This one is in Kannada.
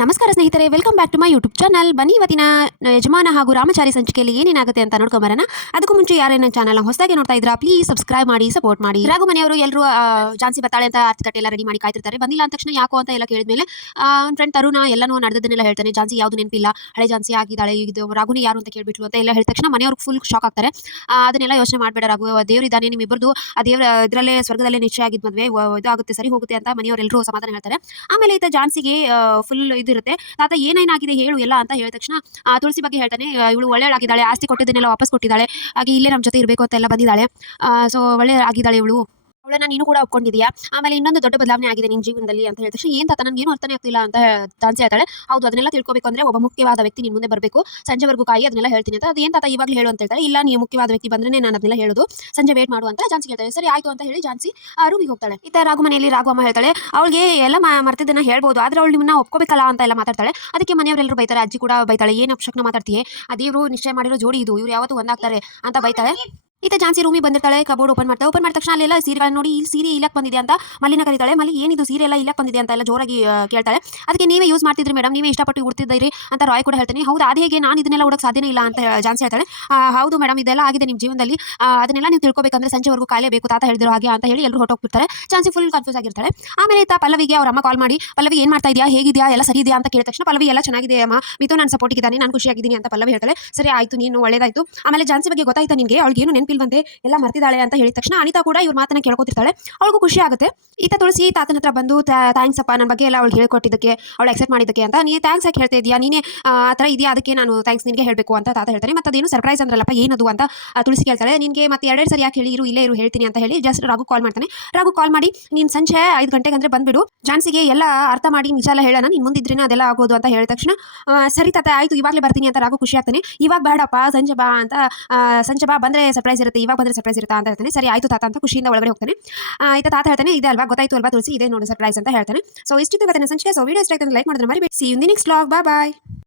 ನಮಸ್ಕಾರ ಸ್ನೇಹಿತರೆ, welcome back to my YouTube channel. ಬನ್ನಿ ಇವತ್ತಿನ ಯಜಮಾನ ಹಾಗೂ ರಾಮಚಾರಿ ಸಂಚಿಕೆಯಲ್ಲಿ ಏನೇನಾಗುತ್ತೆ ಅಂತ ನೋಡ್ಕೊಂಬರೋಣ. ಅದಕ್ಕೂ ಮುಂಚೆ ಯಾರೇನ ಚಾನಲ್ ಹೊಸದಾಗಿ ನೋಡ್ತಾ ಇದ್ರಾ ಪ್ಲೀಸ್ ಸಬ್ಸ್ಕ್ರೈಬ್ ಮಾಡಿ, ಸಪೋರ್ಟ್ ಮಾಡಿ. ರಾಘು ಮನೆಯವರು ಎಲ್ಲರೂ ಝಾನ್ಸಿ ಬರ್ತಾಳೆ ಅಂತ ಅರ್ಥ ತಟ್ಟೆ ಎಲ್ಲ ರೆಡಿ ಮಾಡಿ ಕಾಯ್ತಿರ್ತಾರೆ. ಬಂದಿಲ್ಲ ಅಂದ ತಕ್ಷಣ ಯಾಕೋ ಅಂತ ಎಲ್ಲ ಕೇಳಿದ್ಮೇಲೆ ಫ್ರೆಂಡ್ ತರುಣ ಎಲ್ಲನೂ ನಡೆದನ್ನೆಲ್ಲ ಹೇಳ್ತಾನೆ. ಝಾನ್ಸಿ ಯಾವುದು ನೆನಪಿಲ್ಲ, ಹಳೆ ಝಾನ್ಸಿ ಆಗಿದ್ದಾಳೆ, ಇದು ರಾಘುನಿ ಯಾರು ಅಂತ ಕೇಳ್ಬಿಟ್ಲು ಅಂತ ಎಲ್ಲ ಹೇಳಿದ ತಕ್ಷಣ ಮನೆಯವ್ರಿಗೆ ಫುಲ್ ಶಾಕ್ ಆಗ್ತಾರೆ. ಅದನ್ನೆಲ್ಲ ಯೋಚನೆ ಮಾಡಬೇಡ ರಾಘು, ದೇವರಿದ್ದಾನೆ, ನಿಮ್ಮಿಬ್ಬರದು ಆ ದೇವರ ಇದರಲ್ಲೇ ಸ್ವರ್ಗದಲ್ಲೇ ನಿಶ್ಚಯ ಆಗಿದ್ದು ಮದುವೆ ಇದಾಗುತ್ತೆ, ಸರಿ ಹೋಗುತ್ತೆ ಅಂತ ಮನೆಯವರೆಲ್ಲರೂ ಸಮಾಧಾನ ಹೇಳ್ತಾರೆ. ಆಮೇಲೆ ಈತ ಝಾನ್ಸಿಗೆ ಫುಲ್ ಇದಿರುತ್ತೆ. ತಾತ ಏನೇನಾಗಿದೆ ಹೇಳು ಎಲ್ಲ ಅಂತ ಹೇಳಿದ ತಕ್ಷಣ ತುಳಸಿ ಬಗ್ಗೆ ಹೇಳ್ತಾನೆ. ಇವಳು ಒಳ್ಳೆಯಳಾಗಿದ್ದಾಳೆ, ಆಸ್ತಿ ಕೊಟ್ಟಿದ್ದನ್ನೆಲ್ಲ ವಾಪಸ್ ಕೊಟ್ಟಿದ್ದಾಳೆ, ಹಾಗೆ ಇಲ್ಲೇ ನಮ್ಮ ಜೊತೆ ಇರಬೇಕು ಅಂತೆಲ್ಲ ಬಂದಿದ್ದಾಳೆ. ಸೊ ಒಳ್ಳೆಯಳಾಗಿದ್ದಾಳೆ ಇವಳು, ಅವಳನ್ನ ನೀನು ಕೂಡ ಒಪ್ಕೊಂಡಿದ್ಯಾ. ಆಮೇಲೆ ಇನ್ನೊಂದು ದೊಡ್ಡ ಬದಲಾವಣೆ ಆಗಿದೆ ನಿನ್ನ ಜೀವನದಲ್ಲಿ ಅಂತ ಹೇಳಿದ ತಕ್ಷಣ ಏನು ತಾತ ನನಗೆ ಏನು ಅರ್ಥನೇ ಆಗ್ತಿಲ್ಲ ಅಂತ ಝಾನ್ಸಿ ಹೇಳ್ತಾಳೆ. ಹೌದು, ಅದನ್ನೆಲ್ಲ ತಿಳ್ಕೊಬೇಕು ಅಂದ್ರೆ ಒಬ್ಬ ಮುಖ್ಯವಾದ ವ್ಯಕ್ತಿ ನಿನ್ನ ಮುಂದೆ ಬರಬೇಕು, ಸಂಜೆವರೆಗೂ ಕಾಯಿ ಅದನ್ನೆಲ್ಲ ಹೇಳ್ತೀನಿ ಅಂತ. ಅದೇನು ತಾತ ಇವಾಗಲೇ ಹೇಳು ಅಂತ ಹೇಳ್ತಾಳೆ. ಇಲ್ಲ, ನೀವು ಮುಖ್ಯವಾದ ವ್ಯಕ್ತಿ ಬಂದ್ರೆ ನಾನು ಅದನ್ನೆಲ್ಲ ಹೇಳೋದು, ಸಂಜೆ ವೇಟ್ ಮಾಡು ಅಂತ ಝಾನ್ಸಿ ಹೇಳ್ತಾಳೆ. ಸರಿ ಆಯ್ತು ಅಂತ ಹೇಳಿ ಝಾನ್ಸಿ ರೂಮಿಗೆ ಹೋಗ್ತಾಳೆ. ಈತ ರಾಘು ಮನೆಯಲ್ಲಿ ರಾಘು ಅಮ್ಮ ಹೇಳ್ತಾಳೆ ಅವಳಿಗೆ ಎಲ್ಲ ಮರ್ತಿದ್ದನ್ನ ಹೇಳ್ಬೋದು, ಆದ್ರೆ ಅವಳು ನಿಮ್ಮನ್ನ ಒಪ್ಕೋಬೇಕಲ್ಲ ಅಂತ ಎಲ್ಲ ಮಾತಾಡ್ತಾಳೆ. ಅದಕ್ಕೆ ಮನೆಯವರೆಲ್ಲರೂ ಬೈತಾರೆ, ಅಜ್ಜಿ ಕೂಡ ಬೈತಾಳೆ, ಏನು ಅಪಶಕ್ನ ಮಾತಾಡ್ತೀಯೇ, ಆ ದೇವರು ನಿಶ್ಚಯ ಮಾಡಿರೋ ಜೋಡಿ ಇದು, ಇವ್ರು ಯಾವತ್ತೂ ಒಂದಾಗ್ತಾರೆ ಅಂತ ಬೈತಾಳೆ. ಈತ ಝಾನ್ಸಿ ರೂಮಿಗೆ ಬಂದಿರ್ತಾಳೆ, ಕಬೋರ್ಡ್ ಓಪನ್ ಮಾಡಿದ ತಕ್ಷಣ ಅಲ್ಲೆಲ್ಲ ಸೀರೆಗಳನ್ನ ನೋಡಿ ಈ ಸೀರೆ ಇಲ್ಲಕ್ಕೆ ಬಂದಿದೆ ಅಂತ ಮಲ್ಲಿನ ಕರೀತಾಳೆ. ಮಲ್ಲಿ ಏನಿದು ಸೀರೆ ಎಲ್ಲ ಇಲ್ಲಕ್ಕೆ ಬಂದಿದೆ ಅಂತ ಎಲ್ಲ ಜೋರಾಗಿ ಕೇಳ್ತಾಳೆ. ಅದಕ್ಕೆ ನೀವೇ ಯೂಸ್ ಮಾಡ್ತಿದ್ರಿ ಮೇಡಮ್, ನೀವೇ ಇಷ್ಟಪಟ್ಟು ಉಡ್ತಿದ್ದೀರಿ ಅಂತ ರಾಯ್ ಕೂಡ ಹೇಳ್ತಾನೆ. ಹೌದು, ಅದು ಹೇಗೆ, ನಾನು ಇದನ್ನೆಲ್ಲ ಉಡಕ್ಕೆ ಸಾಧ್ಯನೇ ಇಲ್ಲ ಅಂತ ಝಾನ್ಸಿ ಹೇಳ್ತಾಳೆ. ಹೌದು ಮೇಡಮ್, ಇದೆಲ್ಲ ಆಗಿದೆ ನಿಮ್ಮ ಜೀವನದಲ್ಲಿ, ಅದನ್ನೆಲ್ಲ ನೀವು ತಿಳ್ಕೊಬೇಕಂದ್ರೆ ಸಂಜೆವರೆಗೂ ಕಾಲೇಬೇಕು, ತಾತ ಹೇಳಿದ್ರು ಹಾಗೆ ಅಂತ ಹೇಳಿ ಎಲ್ಲರೂ ಹೊರಟೋಗ್ಬಿಡ್ತಾರೆ. ಝಾನ್ಸಿ ಫುಲ್ ಕನ್ಫ್ಯೂಸ್ ಆಗಿರ್ತಾಳೆ. ಆಮೇಲೆ ಈತ ಪಲ್ಲವಿಗೆ ಅವ್ರ ಅಮ್ಮ ಕಾಲ್ ಮಾಡಿ, ಪಲ್ಲವಿ ಏನು ಮಾಡ್ತಾ ಇದೆಯಾ, ಹೇಗಿದೆಯಾ, ಎಲ್ಲ ಸರಿ ಇದೆಯಾ ಅಂತ ಕೇಳಿದ ತಕ್ಷಣ ಪಲ್ಲವಿ ಎಲ್ಲ ಚೆನ್ನಾಗಿದೆ ಅಮ್ಮ, ಮಿತು ನಾನು ಸಪೋರ್ಟ್ ಇದ್ದಾನೆ, ನಾನು ಖುಷಿಯಾಗಿದ್ದೀನಿ ಅಂತ ಪಲ್ಲವಿ ಹೇಳ್ತಾಳೆ. ಸರಿ ಆಯ್ತು, ನೀನು ಒಳ್ಳೇದಾಯ್ತು. ಆಮೇಲೆ ಝಾನ್ಸಿ ಬಗ್ಗೆ ಗೊತ್ತಾಯ್ತಾ ನಿನಗೆ, ಅವಳಿಗೆ ಏನು ನೆನಪಿಲ್ವಂತೆ, ಎಲ್ಲ ಮರ್ತಿದ್ದಾಳೆ ಅಂತ ಹೇಳಿದ ತಕ್ಷಣ ಅನಿತಾ ಕೂಡ ಇವ್ರ ಮಾತನ್ನ ಕೇಳ್ಕೊತಿರ್ತಾಳೆ. ಅವಳಿಗೂ ಖುಷಿ ಆಗುತ್ತೆ. ಈತ ತುಳಸಿ ತಾತನ ಹತ್ರ ಬಂದು ಥ್ಯಾಂಕ್ಸ್ ಅಪ್ಪ, ನನ್ನ ಬಗ್ಗೆ ಎಲ್ಲ ಅವಳು ಹೇಳ್ಕೊಟ್ಟಿದ್ದಕ್ಕೆ, ಅವಳು ಎಕ್ಸೆಪ್ಟ್ ಮಾಡಿದ್ದಕ್ಕೆ ಅಂತ. ನೀ ಥ್ಯಾಂಕ್ಸ್ ಯಾಕೆ ಹೇಳ್ತಾ ಇದೆಯಾ, ನೀನೇ ಆ ಥರ ಇದೆಯಾ, ಅದಕ್ಕೆ ನಾನು ಥ್ಯಾಂಕ್ಸ್ ನಿನಗೆ ಹೇಳಬೇಕು ಅಂತ ತಾತ ಹೇಳ್ತಾನೆ. ಮತ್ತೆ ಅದೇನು ಸರ್ಪ್ರೈಸ್ ಅಂದ್ರಲ್ಲಪ್ಪ, ಏನದು ಅಂತ ತುಳಸಿ ಕೇಳ್ತಾಳೆ. ನಿನಗೆ ಮತ್ತೆ ಎರಡೆರಡು ಸರಿ ಯಾಕೆ ಹೇಳಿ, ಇಲ್ಲೇ ಇರು ಹೇಳ್ತೀನಿ ಅಂತ ಹೇಳಿ ಜಸ್ಟ್ ರಾಘು ಕಾಲ್ ಮಾಡ್ತಾನೆ. ರಾಘು ಕಾಲ್ ಮಾಡಿ ನೀನು ಸಂಜೆ 5 ಗಂಟೆಗೆ ಅಂದ್ರೆ ಬಂದ್ಬಿಡು, ಝಾನ್ಸಿಗೆ ಎಲ್ಲ ಅರ್ಥ ಮಾಡಿ ನಿಜ ಎಲ್ಲ ಹೇಳೋಣ, ನೀನು ಮುಂದಿದ್ರೇನೆ ಅದೆಲ್ಲ ಆಗೋದು ಅಂತ ಹೇಳಿದ ತಕ್ಷಣ ಸರಿ ತಾತ ಆಯ್ತು, ಇವಾಗಲೇ ಬರ್ತೀನಿ ಅಂತ ರಾಘು ಖುಷಿ ಆಗ್ತಾನೆ. ಇವಾಗ ಬೇಡಪ್ಪ, ಸಂಜೆ ಬಾ ಅಂತ, ಸಂಜೆ ಬಾ ಬಂದರೆ ಸರ್ಪ್ರೈಸ್ ಇರುತ್ತೆ, ಇವಾಗ ಬಂದರೆ ಸರ್ಪ್ರೈಸ್ ಇರುತ್ತಾ ಅಂತ ಹೇಳ್ತಾನೆ. ಸರಿ ಆಯ್ತು ತಾತ ಅಂತ ಖುಷಿಯಿಂದ ಒಳಗಡೆ ಹೋಗ್ತಾನೆ. ಆಯ್ತಾ ತಾತ ಹೇಳ್ತಾನೆ, ಇದೆ ಅಲ್ವಾ, ಗೊತ್ತಾಯ್ತು ಅಲ್ವಾ ತುಳಸಿ, ಇದೆ ನೋಡು ಸರ್ಪ್ರೈಸ್ ಅಂತ ಹೇಳ್ತಾನೆ. ಸೊ ಇಷ್ಟಿತ್ತು ಇವತ್ತಿನ ಸಂಚಿಕೆ. ಸೊ ವಿಡಿಯೋ ಇಷ್ಟ ಆಯ್ತು ಲೈಕ್ ಮಾಡಿದ್ರೆ ಮರಿಬೇಡಿ. See you in the next vlog. Bye.